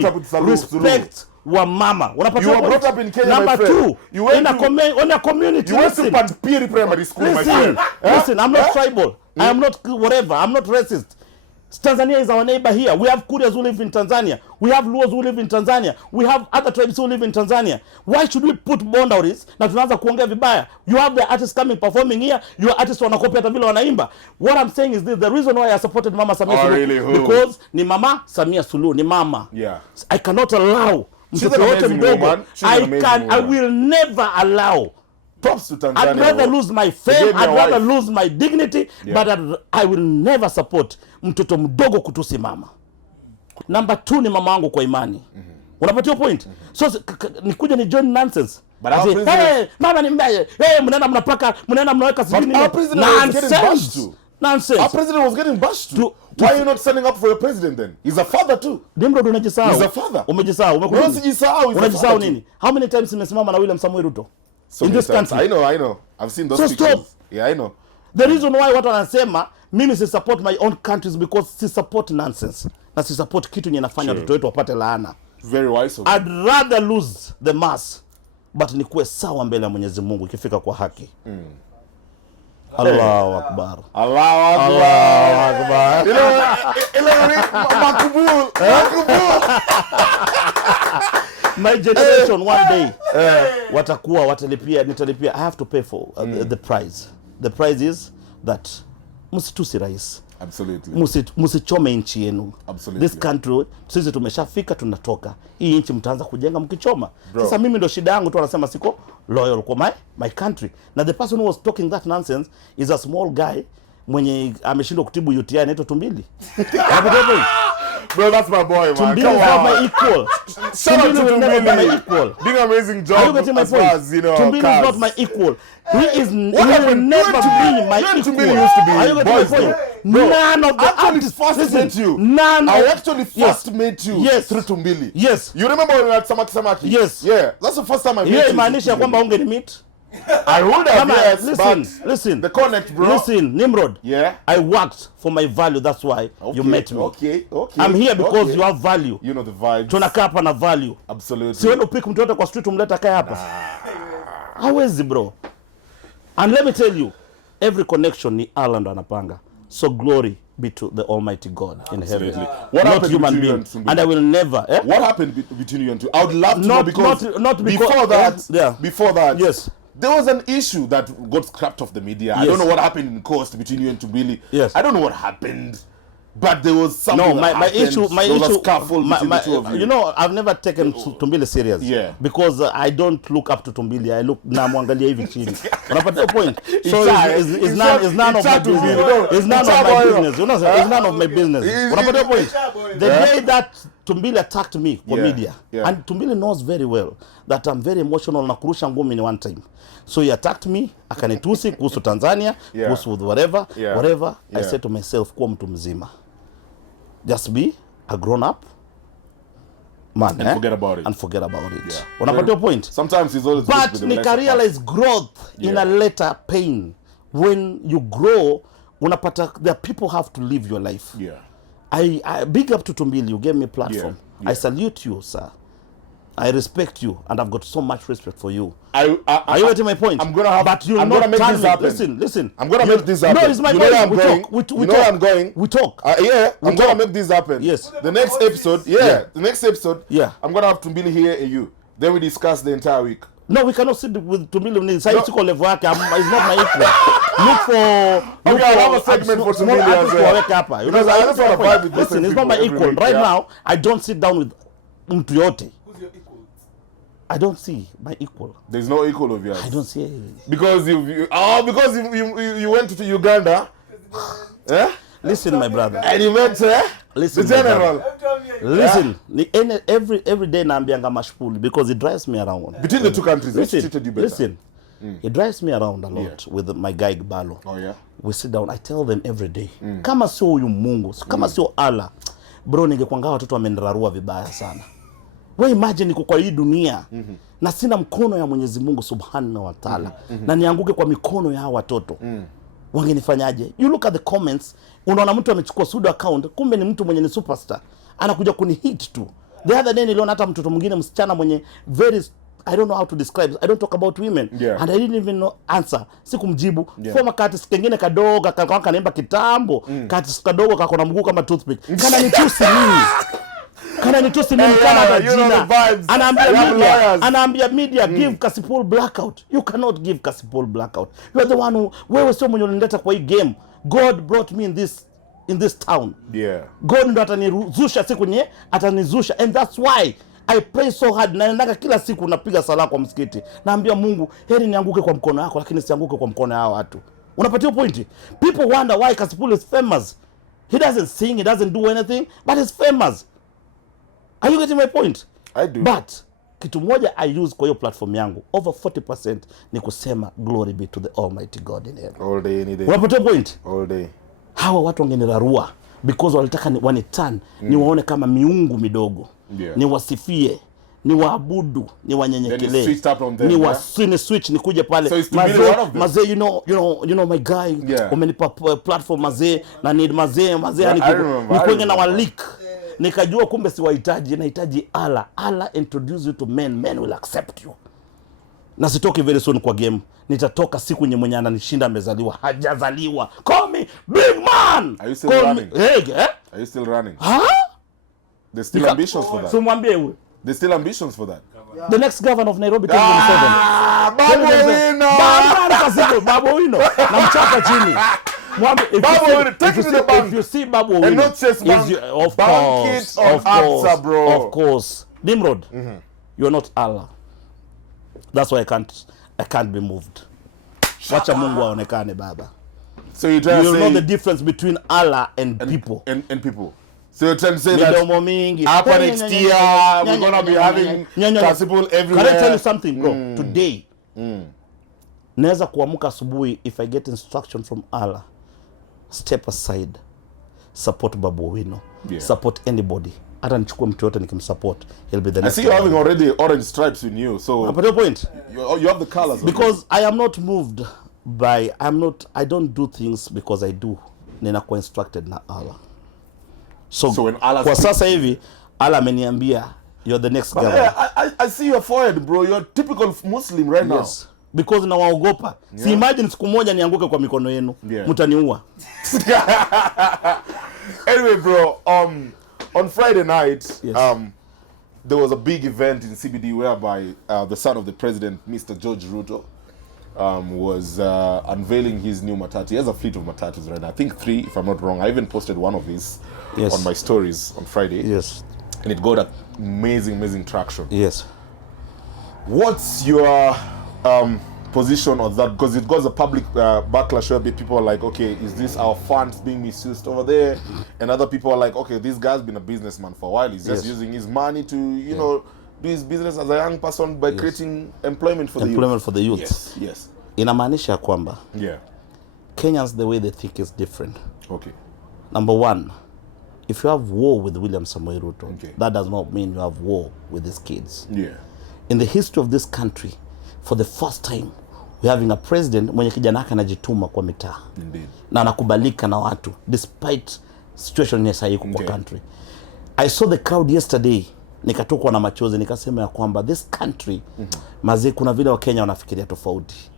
respect wa mama. You were brought up in Kenya, Number my friend. two, you went in a community. You went to Patpiri Primary School, my friend. Listen, I'm not tribal. I am not whatever. I'm not racist. Tanzania is our neighbor here. We have Kurias who live in Tanzania. We have Luos who live in Tanzania. We have other tribes who live in Tanzania. Why should we put boundaries na tunaanza kuongea vibaya? You have the artists coming performing here. Your artists wanakopia hata vile wanaimba. What I'm saying is this, the reason why I supported Mama Samia Suluhu really, because ni Mama Samia Suluhu, ni mama. Yeah. I cannot allow mtoto wote mdogo. I will never allow. Props to Tanzania. I'd rather lose my fame, I'd rather lose my dignity, but I will never support mtoto mdogo kutusi mama. Number 2 ni mama wangu kwa imani. Unapatia point? So nikuja ni join nonsense. Hey, mama ni mbaya. Hey, mnaenda mnapaka, mnaenda mnaweka sijini. Nonsense. Our president was getting bashed too. Why are you not standing up for your president then? He's a father too. Demro unajisahau. He's a father. Umejisahau. Unajisahau nini? How many times nimesimama na William Samoei Ruto? In this country. I know. I've seen those pictures. Stop. Yeah, I know. The reason why watu wanasema mimi si support my own country is because si support nonsense. Na si support kitu yenye nafanya watoto wetu wapate laana. Very wise. I'd rather lose the mass but nikuwe sawa mbele ya Mwenyezi Mungu ikifika kwa haki. Allahu Akbar. Allahu Akbar. Makbul. My generation one day nitalipia. I have to pay for the price. The price is that msitusi rais. Absolutely. Msichome nchi yenu. Absolutely. This country sisi tumeshafika tunatoka. Hii nchi mtaanza kujenga mkichoma. Sasa mimi ndo shida yangu tu anasema siko loyal kwa my country. Na the person who was talking that nonsense is a small guy mwenye ameshindwa kutibu UTI anaitwa Tumbili. Bro, that's my boy, man. Tumbili is not my equal. Shout out to Tumbili. Equal. Doing an amazing job. Are you getting my point? As, you know, Tumbili is not my equal. He will never be my equal. Tumbili used to be. Are you getting my point? Bro, none of the artists first met you. I actually first met you through Tumbili. Yes. You remember when we were at Samaki? Yes. Yeah. That's the first time I met you. Yeah, maanisha kwamba unge ni meet. I would have, yes, listen. The connect, bro. Listen, Nimrod. Yeah. I worked for my value. That's why you met me. Okay. I'm here because you have value. You know the vibes. Tunakaa hapa na value. Absolutely. Si wewe upick mtu yote kwa street umleta kae hapa. Hawezi, bro. And let me tell you, every connection ni Allah ndo anapanga. So glory be to the Almighty God in heaven. What not happened human being. And I will never. What happened between you and two? I would love to know because not before that, yes. There was an issue that got scrapped off the media. Yes. I don't know what happened in coast between you and Tumbili. Yes. I don't know what happened. But there was something. No, my issue, between the two of you. You know, I've never taken Tumbili serious. Yeah. Because I don't look up to Tumbili. I look na mwangalia hivi chini. Unapata point. So it's none of my business. It's none of my business. You know, it's none of my business. Unapata point. The day that Tumbili attacked me for media, and Tumbili knows very well that I'm very emotional na kurusha ngumi ni one time. So he attacked me, akanitusi kuhusu Tanzania, kuhusu whatever. I said to myself, kuwa mtu mzima. Just be a grown up man and forget about it. And forget about it. Yeah. Unapata your point? Sometimes it's always but nika realize growth in a later pain. When you grow, unapata the people have to live your life. Yeah. I big up to Tumbili, you gave me a platform. Yeah. I salute you, sir. I respect you, and I've got so much respect for you. Are you getting my point? I'm gonna have. But you'll I'm not gonna make this happen. Listen. I'm gonna make this happen. No, it's my you point. Know where I'm going. We talk. Yeah, I'm gonna make this happen. Yes. The next episode. The next episode. Yeah. I'm gonna have Tumbili here and you. Then we discuss the entire week. No, we cannot sit with Tumbili. It's not my equal. Look for. Okay, I'll have a segment for Tumbili as well. Because I just want to vibe with this. Listen, it's not my equal. Right now, I don't sit down with mtu yote. I don't see my equal. There's no equal of yours. I don't see it. Because you went to Uganda. Listen, my brother. And you met listen, the general. Listen, every day naambianga mashpuli because it drives me around. Between the two countries, listen. It drives me around a lot with my guy Gbalo. Oh yeah. We sit down. I tell them every day. Kama sio huyu Mungu, kama sio Allah, bro, ningekwanga watoto wamenirarua vibaya sana. We imagine niko kwa hii dunia na sina mkono ya Mwenyezi Mungu Subhanahu wa Ta'ala na nianguke kwa mikono ya hawa watoto. Wangenifanyaje? You look at the comments, unaona mtu amechukua pseudo account, kumbe ni mtu mwenye ni superstar. Anakuja kunihit tu. The other day niliona hata mtoto mwingine msichana mwenye I don't know how to describe. I don't talk about women. Yeah. And I didn't even know answer. Sikumjibu. Former artist kengine kadogo kanaimba kitambo. Artist kadogo kako na mguu kama toothpick. Kana nitusi mimi. Kana nitusi mimi kama jina. Anaambia media give Cassypool blackout. You cannot give Cassypool blackout. You are the one who wewe sio mwenye unileta kwa hii game. God brought me in this town. Yeah. God ndo atanizusha siku nye atanizusha, and that's why I pray so hard. Naendanga kila siku napiga sala kwa msikiti. Naambia Mungu, heri nianguke kwa mkono wako lakini sianguke kwa mkono wao watu. Unapatia point? People wonder why Cassypool is famous. He doesn't sing, he doesn't do anything, but he's famous. Are you getting my point? I do. But kitu moja I use kwa hiyo platform yangu, over 40% ni kusema glory be to the Almighty God in heaven. All day, any day. Unapata point? All day. Hawa watu wangenirarua because walitaka wanitan ni waone kama miungu midogo. Yeah. Ni wasifie, ni waabudu, ni wanyenyekelee. Ni switch ni kuja pale. So mazee, you know my guy. Yeah. Umenipa platform mazee na need mazee ni kwenge na walik. Nikajua kumbe siwahitaji, nahitaji Allah introduce you to men will accept you. Na sitoki very soon kwa game. Nitatoka siku nye mwenye ananishinda amezaliwa, hajazaliwa. Call me big man. Are you still running? Are you still running? Huh? There's still ambitions for that. So mwambie huyo. There's still ambitions for that. Yeah. The next governor of Nairobi 2027. Babu Wino. Namchapa chini. If you see Babu Wino, and not just of course. Nimrod, you're not Allah. That's why I can't be moved. Wacha Mungu aonekane baba. So you try to say know the difference between Allah and people. And people. So you're trying to say that after next year we're gonna be having Cassypool everywhere. Can I tell you something, bro? Today, naweza kuamka asubuhi, if I get instruction from Allah, step aside, support Babu Wino, support anybody. Hata nichukue mtu yote nikimsupport, he'll be the next. I see you having already orange stripes in you, so. But your point, you have the colors. Because I am not moved by, I don't do things because I do. Ninakuwa instructed na Allah. So when Allah kwa sasa hivi Allah ameniambia you're the next governor. Yeah, I see your forehead, bro. You're a typical Muslim right now. Yes. Because nawaogopa. Si imagine siku moja nianguke kwa mikono yenu. Mtaniua. Anyway, bro, on Friday night, there was a big event in CBD whereby the son of the president, Mr. George Ruto, was unveiling his new matatu. He has a fleet of matatus right now. I think 3, if I'm not wrong. I even posted one of these on my stories on Friday. Yes. And it got amazing traction. Yes. What's your position on that? Because it got a public backlash where people are like, okay, is this our funds being misused over there? And other people are like, okay, this guy's been a businessman for a while. He's just using his money to, you know, do his business as a young person by creating employment for the youth. Yes. Inamaanisha kwamba Kenyans, the way they think is different. Okay. Number one, if you have war with William Samoei Ruto, that does not mean you have war with his kids. Yeah. In the history of this country, for the first time, we're having a president mwenye kijana yake anajituma kwa mitaa. Indeed. Na anakubalika na watu despite situation yenye iko kwa country. I saw the crowd yesterday, nikatokwa na machozi, nikasema ya kwamba this country mazee, kuna vile Wakenya wanafikiria tofauti.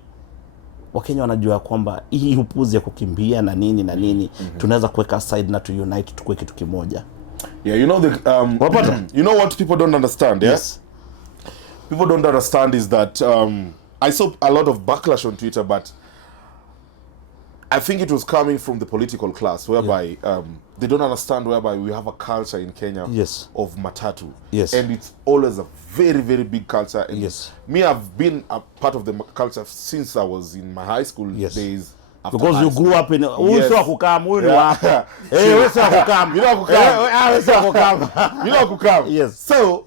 Wakenya wanajua kwamba hii upuzi ya kukimbia na nini tunaweza kuweka aside na to unite tukue kitu kimoja. Yeah, you know the you know what people don't understand, yes? People don't understand is that I saw a lot of backlash on Twitter, but I think it was coming from the political class whereby they don't understand whereby we have a culture in Kenya of matatu. Yes. And it's always a very big culture. And me, I've been a part of the culture since I was in my high school days. Because you grew up in You know Kukam. Yes. So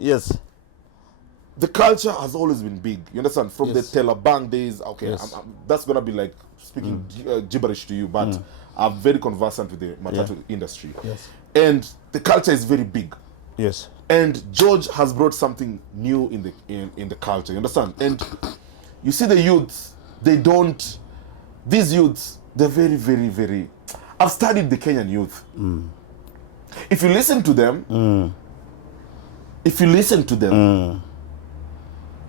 the culture has always been big. You understand? From the Telabang days, okay, that's gonna be like speaking gibberish to you, but I'm very conversant with the matatu industry. Yes. And the culture is very big. Yes. And George has brought something new in the culture. You understand? And you see the youths, these youths, they're very I've studied the Kenyan youth. If you listen to them,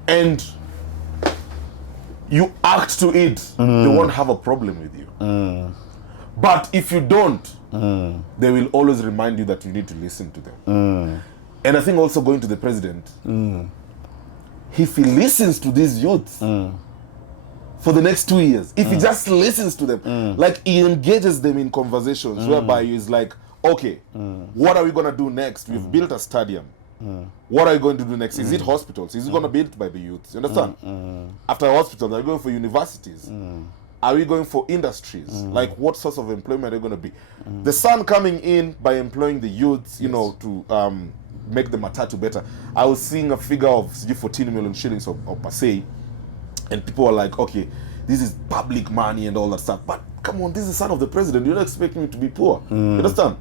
and you act to it, they won't have a problem with you. But if you don't, they will always remind you that you need to listen to them. And I think also going to the president, if he listens to these youths for the next 2 years, if he just listens to them, like he engages them in conversations whereby he's like, okay, what are we going to do next? We've built a stadium. What are you going to do next? Is it hospitals? Is it going to be built by the youth? You understand? After hospitals, are you going for universities? Are we going for industries? Like what sorts of employment are you going to be? The son coming in by employing the youths, you know, to make the matatu better. I was seeing a figure of 14 million shillings of per se, and people were like, okay, this is public money and all that stuff. But come on, this is the son of the president. You're not expecting him to be poor. You understand?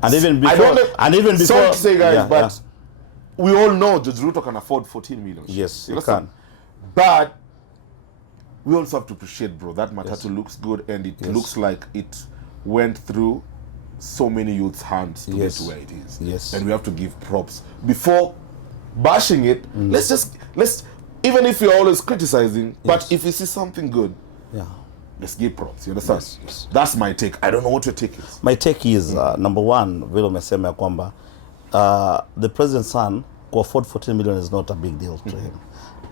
And even before, sorry to say, guys, but we all know Judge Ruto can afford 14 million. Yes, you can. But we also have to appreciate, bro, that matatu looks good, and it looks like it went through so many youths' hands to get to where it is. Yes. And we have to give props. Before bashing it, let's even if you're always criticizing, but if you see something good, let's give props. You understand? Yes. That's my take. I don't know what your take is. My take is number one, vile umesema ya kwamba the president's son to afford 14 million is not a big deal to him.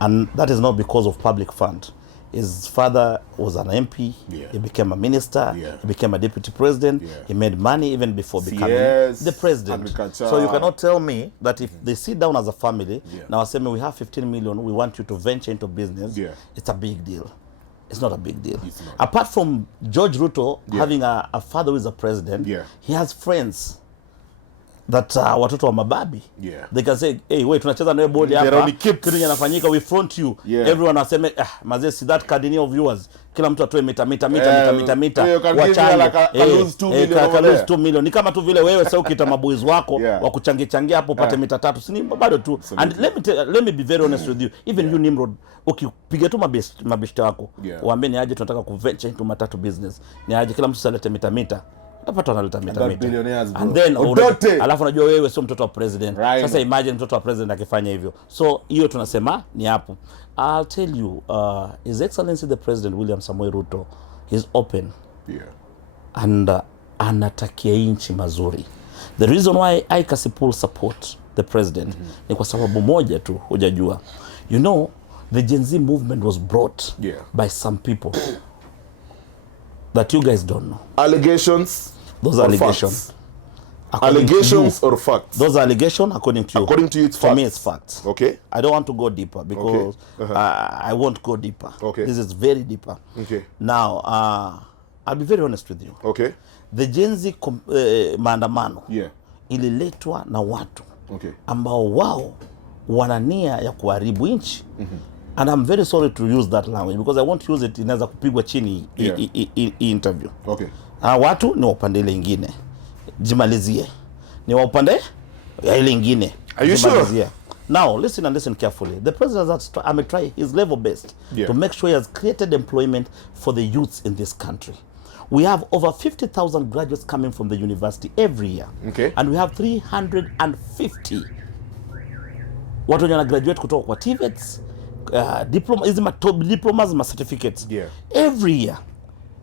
And that is not because of public fund. His father was an MP, he became a minister, he became a deputy president, he made money even before becoming the president. So you cannot tell me that if they sit down as a family, now saying we have 15 million, we want you to venture into business, it's a big deal. It's not a big deal. Apart from George Ruto having a father who is a president, he has friends that watoto wa mababi. They can say, hey, wait, tunacheza nawe bodi hapa, kitu kinafanyika, we front you. Everyone aseme, mazee, see that cardini of yours, kila mtu atoe mita wachange, ka lose 2 million. Ni kama tu vile wewe sasa ukita maboys wako wa kuchangia hapo upate mita 3, si bado tu. And let me be very honest with you, even you Nimrod, ukipiga tu mabeshte wako waambie ni aje tunataka kuventure into matatu business, ni aje kila mtu salete mita napata analeta mita. And then alafu unajua wewe sio mtoto wa president. Sasa imagine mtoto wa president akifanya hivyo. So hiyo tunasema ni hapo. I'll tell you, His Excellency the President William Samoei Ruto is open. And anatakia nchi mazuri. The reason why I Cassypool support the president ni kwa sababu moja tu hujajua. You know, the Gen Z movement was brought by some people that you guys don't know. Allegations. Those allegations. Allegations or facts? Those allegations, according to you. According to you, it's for facts. me, it's facts. Okay. I don't want to go deeper because I won't go deeper. Okay. This is very deeper. Okay. Now, I'll be very honest with you. Okay. The Gen Z maandamano ililetwa na watu ambao wao wana nia ya kuharibu nchi. And I'm very sorry to use that language because I won't use it inaweza kupigwa chini interview. Okay. Watu ni wapande ile ingine. Jimalizie. Ni wapande ya ile ingine. Are you sure? Now, listen and listen carefully. The president has tried his level best to make sure he has created employment for the youths in this country. We have over 50,000 graduates coming from the university every year. Okay. And we have 350 watu wenye graduate kutoka kwa TVETs, diplomas ma certificates every year.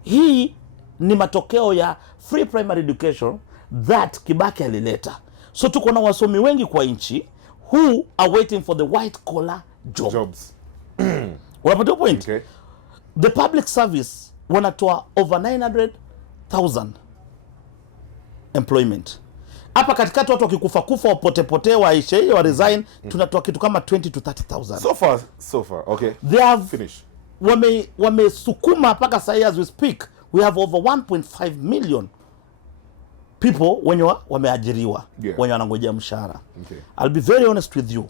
Hii ni matokeo ya free primary education that Kibaki alileta. So tuko na wasomi wengi kwa nchi who are waiting for the white collar jobs. Unapata point? Okay. The public service wanatoa over 900,000 employment. Hapa katikati watu wakikufa wapote waishe wa resign, tunatoa kitu kama 20 to 30,000. So far. Okay. They have finish. Wamesukuma mpaka sasa as we speak. We have over 1.5 million people wenye wameajiriwa, wenye wanangojea mshahara. I'll be very honest with you.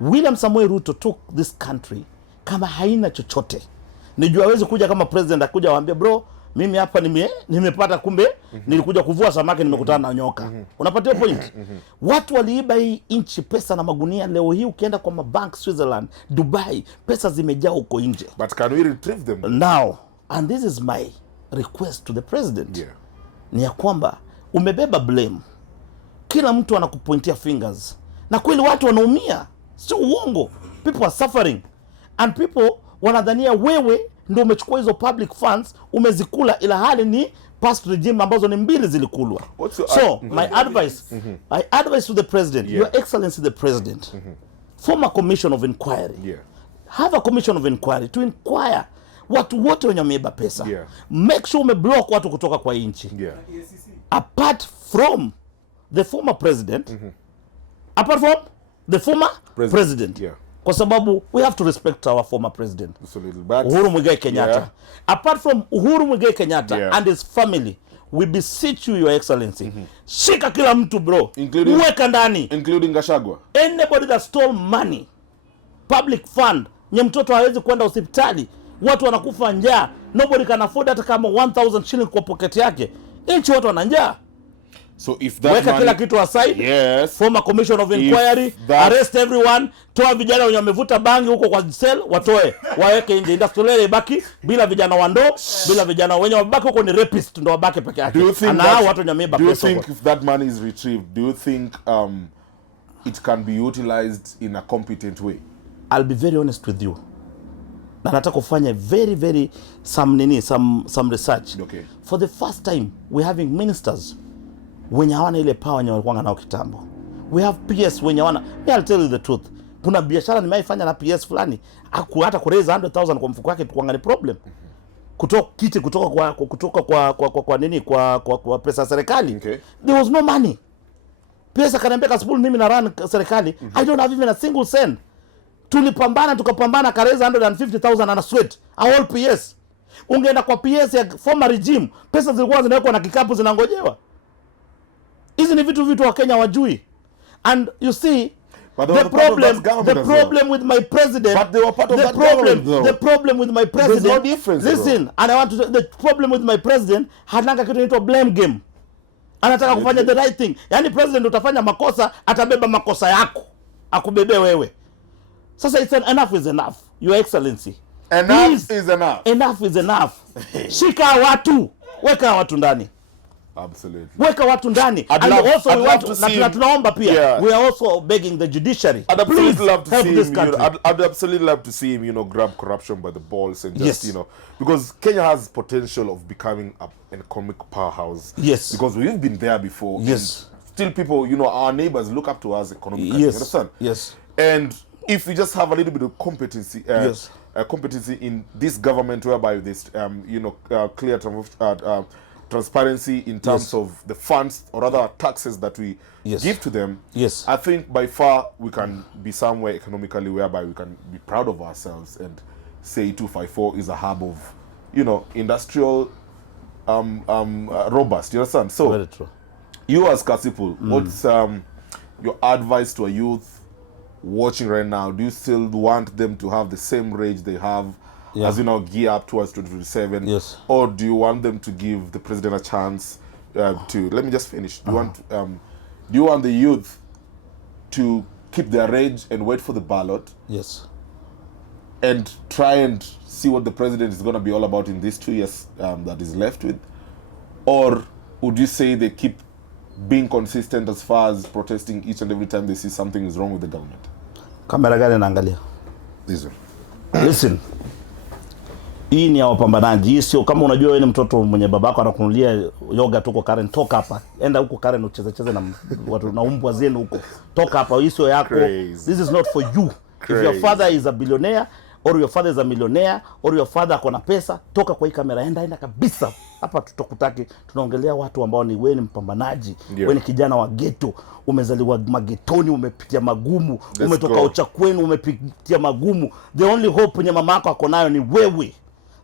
William Samoei Ruto took this country kama haina chochote. Nijua hawezi kuja kama president akuja waambie bro, mimi hapa nimepata kumbe nilikuja kuvua samaki nimekutana na nyoka. Unapatia point? Watu waliiba hii nchi pesa na magunia. Leo hii ukienda kwa mabank Switzerland, Dubai, pesa zimejaa huko nje. But can we retrieve them? Now, and this is my request to the president. Ni ya kwamba umebeba blame. Kila mtu anakupointia fingers. Na kweli watu wanaumia. Sio uongo. People are suffering. And people wanadhania wewe ndio umechukua hizo public funds umezikula, ila hali ni past regime ambazo ni mbili zilikulwa. So my advice to the president, Your Excellency the President, form a commission of inquiry. Have a commission of inquiry to inquire watu wote wenye wameiba pesa. Make sure umeblock watu kutoka kwa nchi. Apart from the former president, kwa sababu we have to respect our former president, Uhuru Muigai Kenyatta. Apart from Uhuru Muigai Kenyatta and his family, we beseech you, Your Excellency, shika kila mtu bro, weka ndani, including Gachagua. Anybody that stole money, public fund, nye mtoto hawezi kwenda hospitali, watu wanakufa njaa, nobody can afford hata kama 1000 shilling kwa pocket yake, nchi watu wana njaa. So if that weka kila kitu aside, yes, form a commission of inquiry, arrest everyone, toa vijana wenye wamevuta bangi huko kwa cell, watoe, waweke nje, industrial ibaki bila vijana wando, bila vijana wenye wabaki huko ni rapist ndo wabaki peke yake. Na hao watu wenye wameba pesa. Do you think if that money is retrieved, do you think it can be utilized in a competent way? I'll be very honest with you. Na nataka kufanya some research. Okay. For the first time we're having ministers wenye hawana ile power wenye walikuwa nao kitambo. We have PS wenye hawana. I'll tell you the truth. Kuna biashara nimeifanya na PS fulani, hata kureza 100,000 kwa mfuko wake tukuanga ni problem. Kutoka kwa pesa serikali. Okay. There was no money. PS akaniambia Cassypool, mimi na run serikali. I don't have even a single cent. Tukapambana kareza 150,000 na sweat. All PS. Ungeenda kwa PS ya former regime, pesa zilikuwa zinawekwa na kikapu zinangojewa. Hizi ni vitu wa Kenya wajui. And you see, the problem with my president, but they were part of that government, though. The problem with my president, there's no difference. Listen, bro. And I want to the problem with my president, hananga kitu inaitwa blame game. Anataka kufanya the right thing. Yaani president utafanya makosa, atabeba makosa yako, akubebe wewe. Sasa enough is enough, Your Excellency. Enough is enough. Enough is enough. Shika watu, weka watu ndani. Absolutely. Weka watu ndani. And also we want to tunaomba pia. Yeah. We are also begging the judiciary. I'd absolutely love to see him, I'd absolutely love to see him, grab corruption by the balls and just, because Kenya has potential of becoming an economic powerhouse. Yes. Because we've been there before. Yes. And still people, our neighbors look up to us economically. Yes. You understand? Yes. And if we just have a little bit of competency, competency in this government, whereby this, clear transparency in terms of the funds or other taxes that we give to them, I think by far we can be somewhere economically whereby we can be proud of ourselves and say 254 is a hub of, industrial, robust. You understand? So, very true. You as Cassypool, what's your advice to a youth watching right now? Do you still want them to have the same rage they have as gear up towards 2027? Yes. Or do you want them to give the president a chance to, let me just finish. Do you want the youth to keep their rage and wait for the ballot? Yes. And try and see what the president is going to be all about in these 2 years that is left with? Or would you say they keep being consistent as far as protesting each and every time they see something is wrong with the government? Kamera gani naangalia? This one. Listen. Hii ni ya wapambanaji. Hii sio kama unajua wewe ni mtoto mwenye babako anakunulia yoga tuko Karen, toka hapa. Enda huko Karen ucheze na watu na umbwa zenu huko. Toka hapa, hii sio yako. This is not for you. If your father is a billionaire or your father is a millionaire or your father akona pesa, toka kwa hii kamera, enda kabisa. Hapa tutokutaki, tunaongelea watu ambao ni wewe ni mpambanaji, wewe ni kijana wa ghetto, umezaliwa magetoni, umepitia magumu, umetoka ucha kwenu, umepitia magumu. The only hope yenye mama yako ako nayo ni wewe.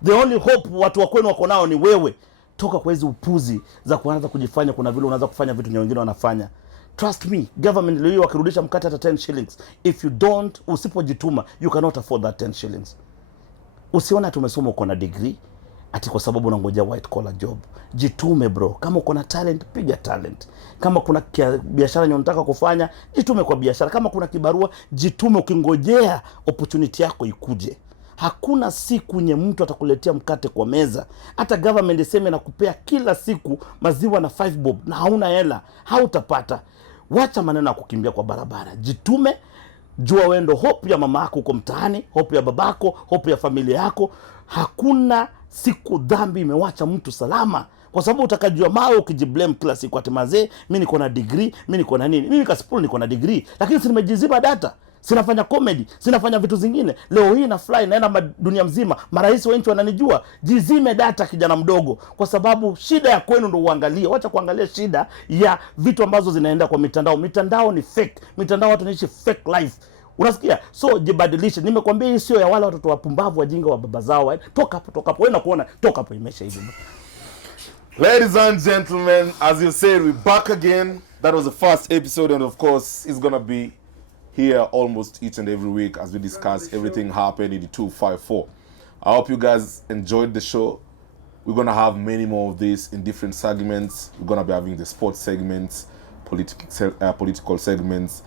The only hope watu wa kwenu wako nayo ni wewe. Toka kwa hizo upuzi za kuanza kujifanya kuna vile unaanza kufanya vitu nye wengine wanafanya. Trust me, government leo wakirudisha mkate hata 10 shillings. If you don't, usipojituma, you cannot afford that 10 shillings. Usiona tumesoma uko na degree ati kwa sababu unangoja white collar job. Jitume bro. Kama uko na talent, piga talent. Kama kuna biashara unataka kufanya, jitume kwa biashara. Kama kuna kibarua, jitume ukingojea opportunity yako ikuje. Hakuna siku nye mtu atakuletea mkate kwa meza. Hata government iseme na kupea kila siku maziwa na 5 bob na hauna hela, hautapata. Wacha maneno ya kukimbia kwa barabara. Jitume, jua wendo hope ya mama yako uko mtaani, hope ya babako, hope ya familia yako. Hakuna siku dhambi imewacha mtu salama. Kwa sababu utakajua mawe ukijiblame kila siku ati mazee, mimi niko na degree, mimi niko na nini. Mimi Cassypool niko na degree, lakini si nimejiziba data. Sinafanya comedy, sinafanya vitu zingine. Leo hii na fly naenda dunia mzima. Marais wa nchi wananijua. Jizime data kijana mdogo. Kwa sababu shida ya kwenu ndo uangalie. Wacha kuangalia shida ya vitu ambazo zinaenda kwa mitandao. Mitandao ni fake. Mitandao watu wanaishi fake life. Unasikia? So jibadilishe. Nimekwambia hii sio ya wale watoto wapumbavu wajinga wa baba zao. Toka hapo. Wewe na kuona toka hapo imesha hivi. Ladies and gentlemen, as you said, we're back again. That was the first episode, and of course, it's gonna be here almost each and every week as we discuss everything happened in the 254. I hope you guys enjoyed the show. We're gonna have many more of this in different segments. We're gonna be having the sports segments, political segments,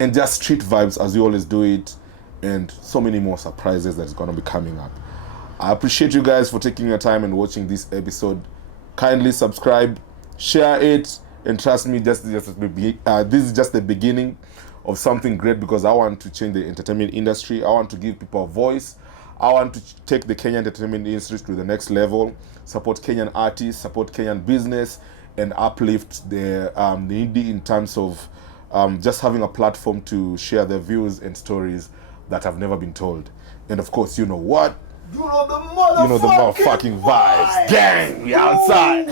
and just street vibes as we always do it, and so many more surprises that's gonna be coming up. I appreciate you guys for taking your time and watching this episode. Kindly subscribe, share it, and trust me, this is just the beginning of something great, because I want to change the entertainment industry. I want to give people a voice. I want to take the Kenyan entertainment industry to the next level, support Kenyan artists, support Kenyan business, and uplift the indie in terms of just having a platform to share their views and stories that have never been told. And of course, you know what? You know the motherfucking vibes. Gang, we outside.